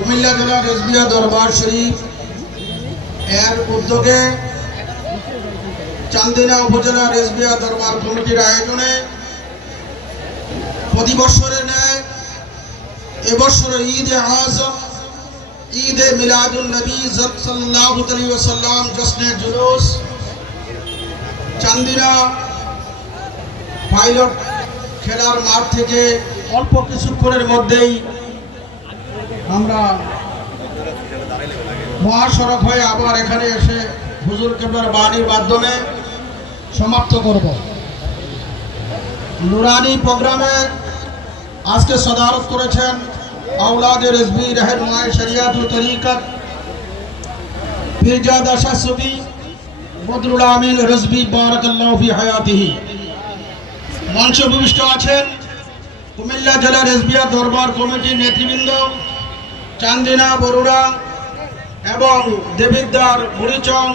কুমিল্লা জেলা রেজবিয়া দরবার শরীফ এর উদ্যোগে চান্দিনা উপজেলা রেজবিয়া দরবার কমিটির আয়োজনে প্রতি বছরের ন্যায় এবছর ঈদ আজম, ঈদ মিলাদুল নবী সাল্লাম জশ্নে জুলুস। চান্দিনা পাইলট খেলার মাঠ থেকে অল্প কিছুক্ষণের মধ্যেই আমরা মহাসড়ক হয়ে আবার এখানে এসে হুজুর কেবলার বাণীর মাধ্যমে সমাপ্ত করব। নুরানি প্রোগ্রামে আজকে সদারত করেছেন আউলাদের রেজবি রহমায় শরিয়াতুল তরিকত, পীরজাদা শাহ সুফি, বদরুল আমিন রেজবি, বারাকাল্লাহু হায়াতিহি। মঞ্চ ভূমিষ্ঠ আছেন কুমিল্লা জেলা রেজবিয়া দরবার কমিটির নেতৃবৃন্দ চান্দিনা বরুড়া এবং দেবিদ্দার মুড়িচং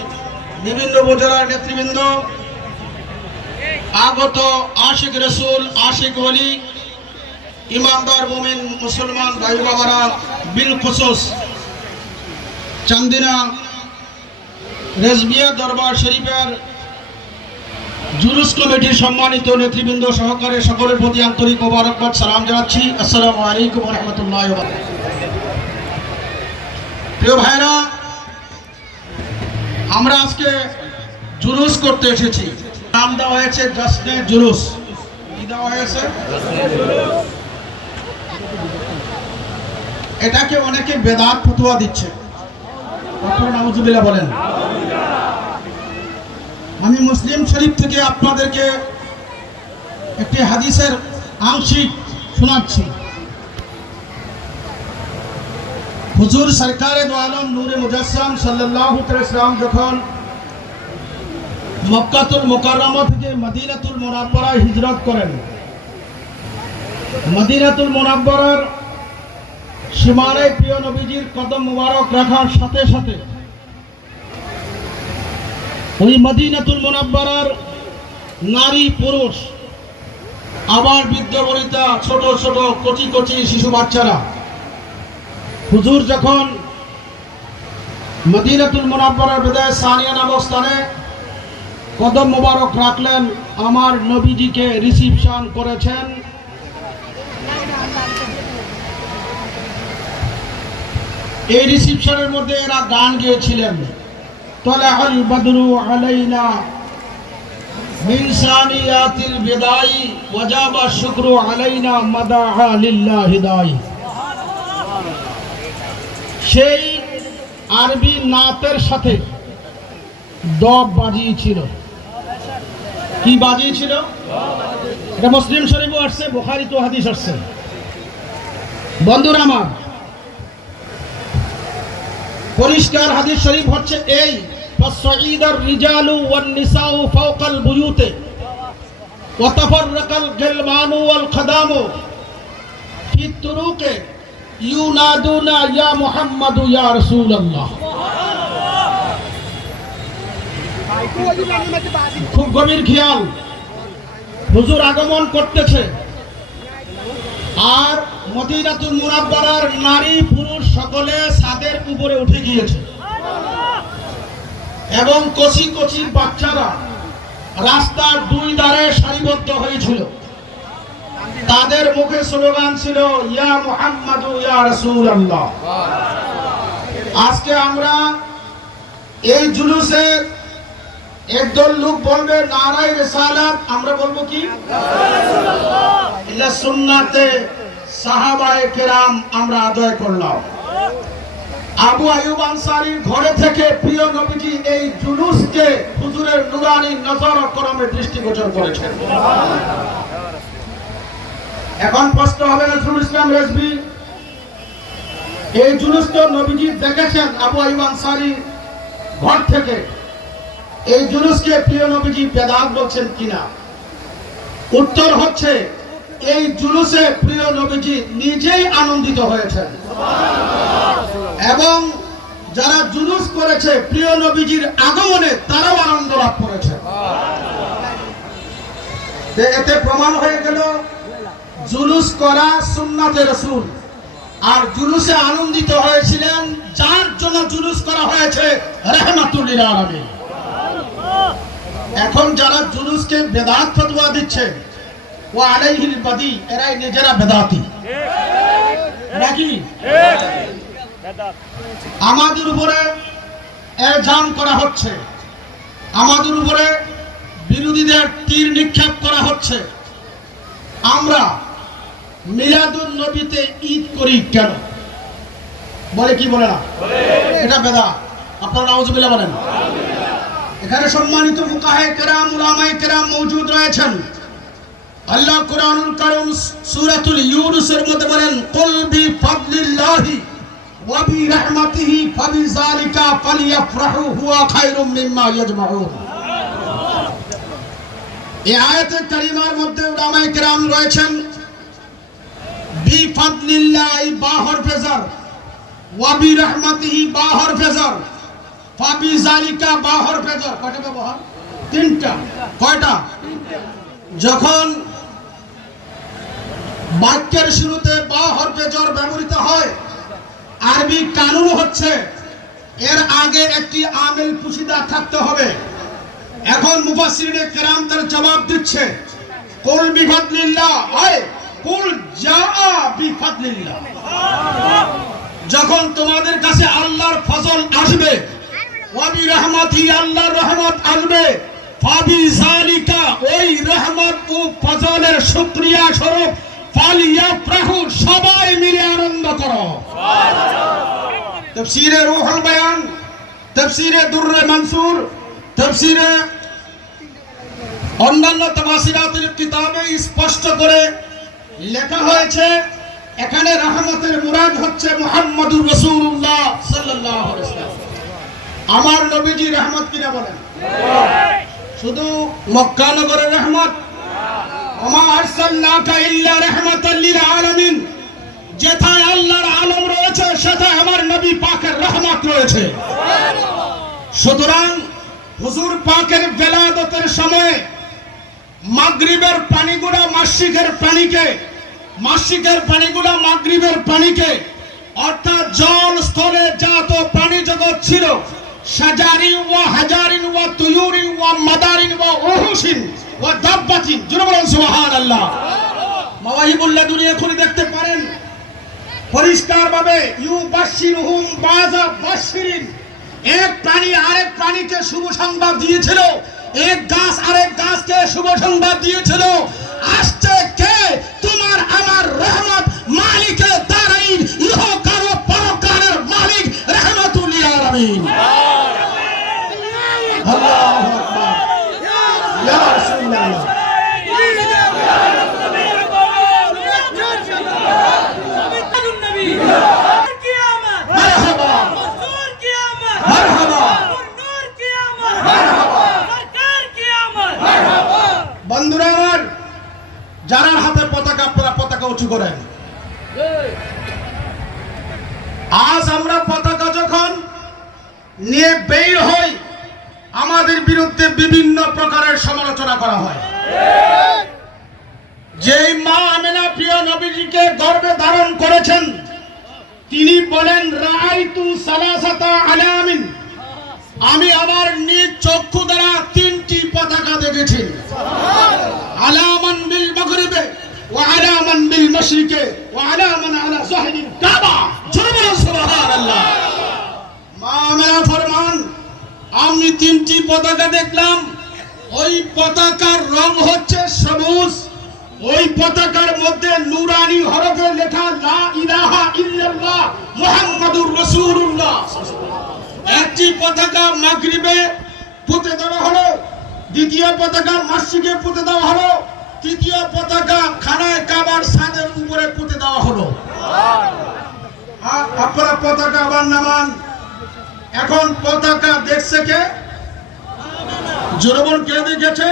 বিভিন্ন উপজেলার নেতৃবৃন্দ, আগত আশিক রসুল, আশিক অলি ইমানদার মুমিন মুসলমান ভাই বাবারা বিল খুসুস চান্দিনা রেজবিয়া দরবার শরীফের জুলুস কমিটির সম্মানিত নেতৃবৃন্দ সহকারে সকলের প্রতি আন্তরিক মোবারকবাদ, সালাম জানাচ্ছি। আসসালামু আলাইকুম রহমতুল্লাহ প্রিয় ভাইরা, আমরা আজকে জুলুস করতে এসেছি। নাম দেওয়া হয়েছে জশ্নে জুলুস। কি দেওয়া হয়েছে? এটাকে অনেকে বেদাত ফতুয়া দিচ্ছে। বলেন। আমি মুসলিম শরীফ থেকে আপনাদেরকে একটি হাদিসের আংশিক শোনাচ্ছি। হুজুর সরকারে দো আলম নূরে মুজাসসাম সাল্লাল্লাহু যখন মক্কাতুল মুকাররমা থেকে মদিনাতুল মুনাব্বারায় হিজরত করেন, মদিনাতুল মুনাব্বারার সীমানায় প্রিয় নবীজির কদম মুবারক রাখার সাথে সাথে ওই মদিনাতুল মুনাব্বারার নারী পুরুষ, আবার বৃদ্ধ বনিতা, ছোট ছোট, কচি কচি শিশু বাচ্চারা হুজুর যখন মদিনাতুল মুনাব্বরের বেদায় সানিয়া নামক স্থানে কদম মোবারক রাখলেন, আমার নবীজিকে রিসিপশন করেছেন। এই রিসিপশনের মধ্যে এরা গান গিয়েছিলেন। তলাহাল বদরু আলাইনা মিন সানিয়াতিল বিদাই ওয়াজাবা শুকরু আলাইনা মাদাহা লিল্লাহ হিদায়ী সেই আরবি নাতের সাথে দব বাজিয়েছিল। কি বাজিয়েছিল? এটা মুসলিম শরীফও আসছে বোখারি তো হাদিস আসছে। বন্ধুরা আমার, পরিষ্কার হাদিস শরীফ হচ্ছে এই রিজালু ওয়ান নিসাউ ফাওকাল বুয়ুতে, ওয়া তাফাররাকাল গিলমানু ওয়াল খাদামু ফি তুরুকে ইউনাদুনা ইয়া মুহাম্মাদু ইয়া রাসূলুল্লাহ। খুব গভীর খেয়াল। হুজুর আগমন করতেছে। আর মদিনাতুল মুরাব্বারার নারী পুরুষ সকলে ছাদের উপরে উঠে গিয়েছে। এবং কচি কচি বাচ্চারা রাস্তার দুই দ্বারে সারিবদ্ধ হয়েছিল। তাদের মুখে স্লোগান ছিল, ইয়া মুহাম্মাদু, ইয়া আজকে আমরা এই জুলুসে একদল লোক বলবে নারাই রিসালাত। আমরা বলব কি? সুন্নাতে কেরাম আমরা আদায় করলাম। আবু আয়ুব আনসারীর ঘরে থেকে প্রিয় নবীজি এই জুলুসকে হুজুরের নুরানি নজর করমে দৃষ্টিগোচর করেছেন। এখন প্রশ্ন হবে নজরুল ইসলাম রেজবি এই জুলুস তো নবীজি দেখেছেন আবু আয়ুব আনসারী ঘর থেকে? এই জুলুসকে প্রিয় নবীজি বেদাত বলছেন কিনা? উত্তর হচ্ছে, এই জুলুসে প্রিয় নবীজি নিজেই আনন্দিত হয়েছেন। এবং যারা জুলুস করেছে, প্রিয় নবীজির আগমনে তারাও আনন্দ লাভ করেছে। এতে প্রমাণ হয়ে গেল জুলুস করা সুন্নাতে রসুল। আর জুলুসে আনন্দিত হয়েছিলেন, যার জন্য জুলুস করা হয়েছে রহমাতুল্লিল এখন যারা জুলুসকে বেদাত ফতোয়া দিচ্ছে, ও আলাইহিল বাদি, এরাই নিজেরা বেদাতি। নাকি? আমাদের উপরে এলজাম করা হচ্ছে। আমাদের উপরে বিরোধীদের তীর নিক্ষেপ করা হচ্ছে। আমরা মিলাদুল নবীতে ঈদ করি কেন? বলে কি বলে না? এটা বেদা। আপনারা বলেন। এখানে সম্মানিত মুকাহে কেরাম, উলামায়ে কেরাম মওজুদ রয়েছেন। আল্লাহ কোরআনুল কারীম সূরাতুল ইউনূসের মধ্যে বলেন, কুল বি ফাদলিল্লাহি ওয়া বি রাহমাতিহি ফাবিযালিকা ফালইফরাহু হুয়া খায়রুম মিম্মা ইয়াজমাউন. এই আয়াতে কারিমার মধ্যে উলামায়ে কেরাম রয়েছেন ওয়া জার কয়টা ব্যবহার? তিনটা। কয়টা? যখন বাক্যের শুরুতে বা হরফে ব্যবহৃত হয়, আরবি কানুন হচ্ছে, এর আগে একটি আমেল পুশিদা থাকতে হবে। এখন মুফাসসিরিনে কেরাম তার জবাব দিচ্ছে কোন কুল বিফাদলিল্লাহ হয় যখন তোমাদের কাছে আল্লাহর ফজল আসবে আল্লাহর রহমত আসবে ওই রহমত ও ফজলের শুকরিয়া স্বরূপ ফালিয়া সবাই মিলে আনন্দ করো। দুররে অন্যান্য তাফসিরাতের কিতাবে স্পষ্ট করে লেখা হয়েছে, এখানে রহমতের মুরাদ হচ্ছে মুহাম্মদুর আলাইহি ওয়াসাল্লাম। আমার নবীজি রহমত কিনা বলেন? শুধু মক্কা নগরের রহমত? যেথায় আল্লাহর আলম রয়েছে, সেথায় আমার নবী পাকের রহমত রয়েছে। সুতরাং হুজুর পাকের বেলাদতের সময় মাগরিবের পানিগুলা মাসিকের পানিকে, মাসিকের পানিগুলা মাগরিবের পানিকে, অর্থাৎ জল স্থলে যত প্রাণী জগৎ ছিল। সাজারি ওয়া হাজারিন ওয়া তুয়ুরিন ওয়া মাদারিন ওয়া উহুসিন ওয়া দাব্বাতিন। জোরে বলেন সুবহানাল্লাহ। মাওয়াহিবুল্লাহ দুনিয়া খুলে দেখতে পারেন। পরিষ্কার ভাবে ইউ বাশিরুহুম বাজা বাশিরিন এক প্রাণী আরেক প্রাণীকে শুভ সংবাদ দিয়েছিল। এক গাছ আরেক গাছকে শুভ সংবাদ দিয়েছিল। আসছে কে তোমার আমার রহমত মালিকে দারাইন ইহ কারও পরকারের মালিক রহমতুল আলামিন আল্লাহু আকবার ইয়া রাসূলুল্লাহ মারহাবা মারহাবা বন্ধুরা আমার যারা হাতে পতাকা আপনারা পতাকা উঁচু করেন আজ আমরা পতাকা যখন নিয়ে বের হই আমাদের বিরুদ্ধে বিভিন্ন প্রকারের সমালোচনা করা হয় যেই মা আমেনা প্রিয় নবীজিকে গর্বে ধারণ করেছেন, তিনি বলেন, রাআইতু সালাসাতা আলামিন। আমি আমার নিজ চক্ষু দ্বারা তিনটি পতাকা দেখেছি। আলামান বিল আলামান বিল আলামান আলা কাবা। মা আমেনা ফরমান, আমি তিনটি পতাকা দেখলাম। ওই পতাকার রং হচ্ছে সবুজ। ওই পতাকার মধ্যে নুরানি হরফে লেখা লা ইলাহা ইল্লাল্লাহ মুহাম্মাদুর রাসূলুল্লাহ। একটি পতাকা মাগরিবে পুঁতে দেওয়া হলো, দ্বিতীয় পতাকা মসজিদে পুঁতে দেওয়া হলো, তৃতীয় পতাকা খানায় কাবার ছাদের উপরে পুঁতে দেওয়া হলো। আপনারা পতাকা আবার নামান। এখন পতাকা দেখছে কে? জোরবন কে দেখেছে?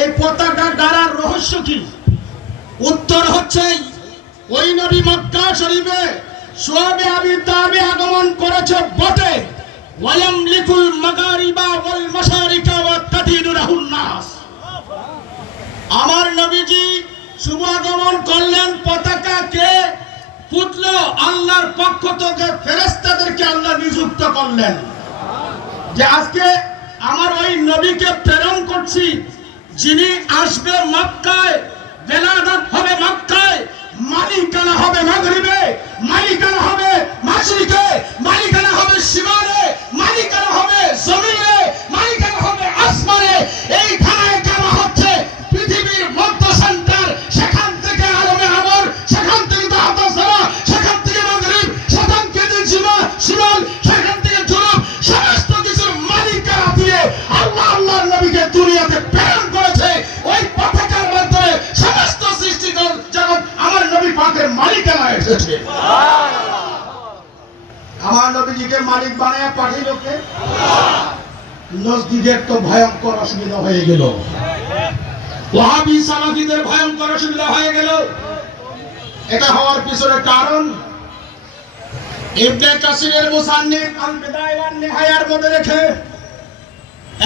এই পতাকা গাড়ার রহস্য কি? উত্তর হচ্ছে, ওই নবী মক্কা শরীফে সোয়াবে আবি তাবে আগমন করেছে বটে। ওয়ায়ামলিকুল মাগারিবা ওয়াল মাশারিকা ওয়া তাদিনু নাস। আমার নবীজি শুভ আগমন করলেন, পতাকা কে পুতল, আল্লাহর পক্ষ থেকে ফেরেশতাদেরকে আল্লাহ নিযুক্ত বললেন যে আজকে আমার ওই নবীকে প্রেরণ করছি, যিনি আসবে মক্কায়, বেলাদাত হবে মক্কায়, মালিকানা হবে মাগরিবে, মালিকানা হবে মাশরিকে মালিকানা হবে শিবারে মালিকানা হবে জমিনে, মালিকানা হবে আসমানে, এই ধারায় নজদিদের তো ভয়ঙ্কর অসুবিধা হয়ে গেল। ওয়াহাবি সালাফিদের ভয়ঙ্কর অসুবিধা হয়ে গেল। এটা হওয়ার পিছনে কারণ, ইবনে কাসিরের মুসান্নিফ আল বিদায় ওয়ান নিহায়ার মধ্যে রেখে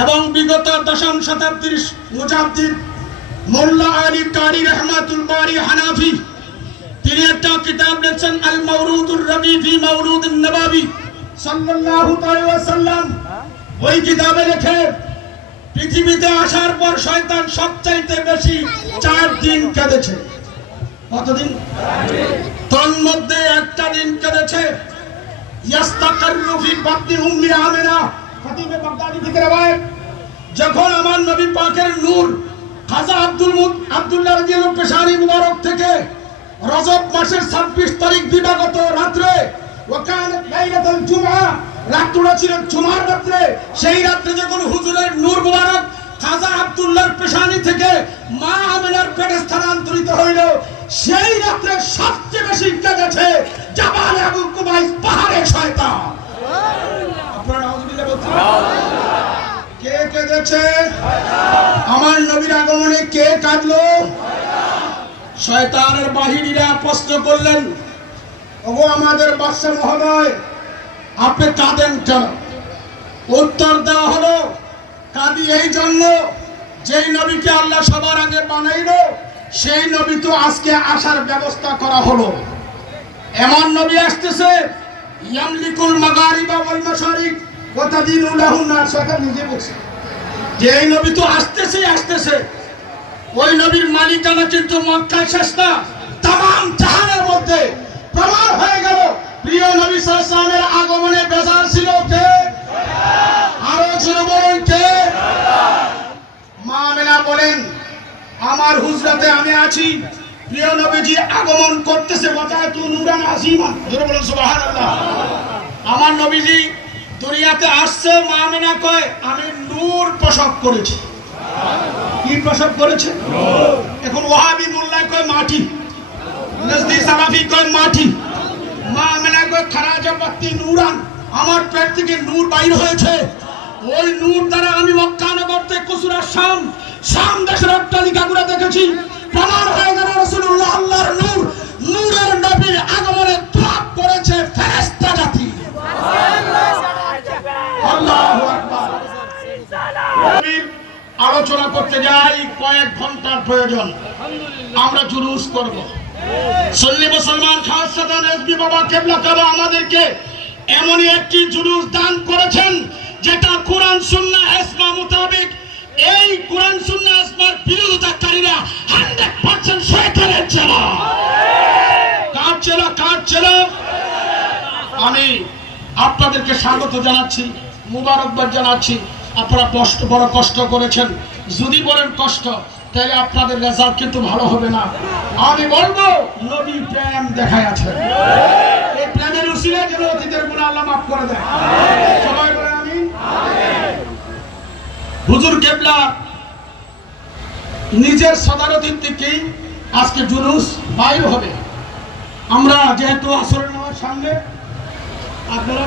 এবং বিগত দশম শতাব্দীর মুজাদ্দিদ মোল্লা আলী কারি রহমাতুল বারি হানাফি, তিনি একটা কিতাব লিখছেন আল মাওরুদুর রবি ফি মাওরুদুন নবাবি সাল্লাল্লাহু তাআলা ওই কিতাবে লেখে, পৃথিবীতে আসার পর শয়তান সবচাইতে বেশি চার দিন কেঁদেছে। কতদিন? তন্মধ্যে একটা দিন কেঁদেছে। যখন আমার নবী পাকের নূর খাজা আব্দুল আব্দুল্লাহ পেশারি মুবারক থেকে রজব মাসের 26 তারিখ দিবাগত রাত্রে লাইলাতুল রাতটা ছিল জুমার রাত্রে। সেই রাত্রে যখন হুজুরের নূর মুবারক খাজা আব্দুল্লাহর পেশানি থেকে মা আমিনার পেটে স্থানান্তরিত হইল, সেই রাত্রে সবচেয়ে বেশি কেঁদেছে জাবাল আবু কুবাইস পাহাড়ে শয়তান। কে কেঁদেছে? আমার নবীর আগমনে কে কাঁদলো? শয়তানের বাহিনীরা প্রশ্ন করলেন, ওগো আমাদের বাদশা মহোদয় আপনি কাঁদেন কেন? উত্তর দেওয়া হলো, কাঁদি এই জন্য, যেই নবীকে আল্লাহ সবার আগে বানাইলো, সেই নবী তো আজকে আসার ব্যবস্থা করা হলো। এমন নবী আসতেছে, ইয়ামলিকুল নিজে যে এই নবী তো আসতেছে আসতেছে। ওই নবীর মালিকানা কিন্তু মক্কায় শেষ না তাম জাহানের মধ্যে প্রমাণ হয়ে গেল, প্রিয় নবী সাল্লামের আগমনে বেজার ছিল কে আরও জোরে বলুন কে মা আমেনা বলেন আমার হুজরাতে আমি আছি। প্রিয় নবীজি আগমন করতেছে বাতায় তু নূরান আসিমা সুবহানাল্লাহ। আমার নবীজি দুনিয়াতে আসছে, মা আমেনা কয়, আমি নূর প্রসব করেছি। কি প্রসব করেছে? এখন ওয়াহাবি মোল্লায় কয়, মাটি। নজদি সালাফি কয়, মাটি। মা আমেনা কয়, খারাজা বাত্তি নূরান, আমার পেট থেকে নূর বাইর হয়েছে। ওই নূর দ্বারা আমি মক্কা নগরতে কুসুরা শাম শাম দেশের অট্টালিকাগুলো দেখেছি। প্রমাণ হয়ে গেল রাসূলুল্লাহ আল্লাহর নূর। নূরের নবীর আগমনে ত্রাপ করেছে ফেরেশতা জাতি। আলোচনা করতে যাই কয়েক ঘণ্টার প্রয়োজন। আমরা জুলুস করব। সন্নি মুসলমান খাস সাদান এসবি বাবা কেবলা কাবা আমাদেরকে এমনই একটি জুলুস দান করেছেন, যেটা কোরআন সুন্না এসমা মোতাবেক এই কোরআন সুন্না এসমার বিরোধিতাকারীরা হান্ড্রেড পার্সেন্ট শয়তানের চেলা কার চেলা কার চেলা আমি আপনাদেরকে স্বাগত জানাচ্ছি, মুবারকবাদ জানাচ্ছি। আপনারা কষ্ট বড় কষ্ট করেছেন। যদি বলেন কষ্ট, তাহলে আপনাদের রেজাল্ট কিন্তু ভালো হবে না। আমি বলব, নবী প্রেম দেখায় আছে এই প্রেমের উসিলে যেন অতীতের গুণা আল্লাহ মাফ করে দেয়। সবাই বলে হুজুর কেবলা, নিজের সদারতির থেকেই আজকে জুলুস বায়ু হবে। আমরা যেহেতু আসরের নেওয়ার সামনে, আপনারা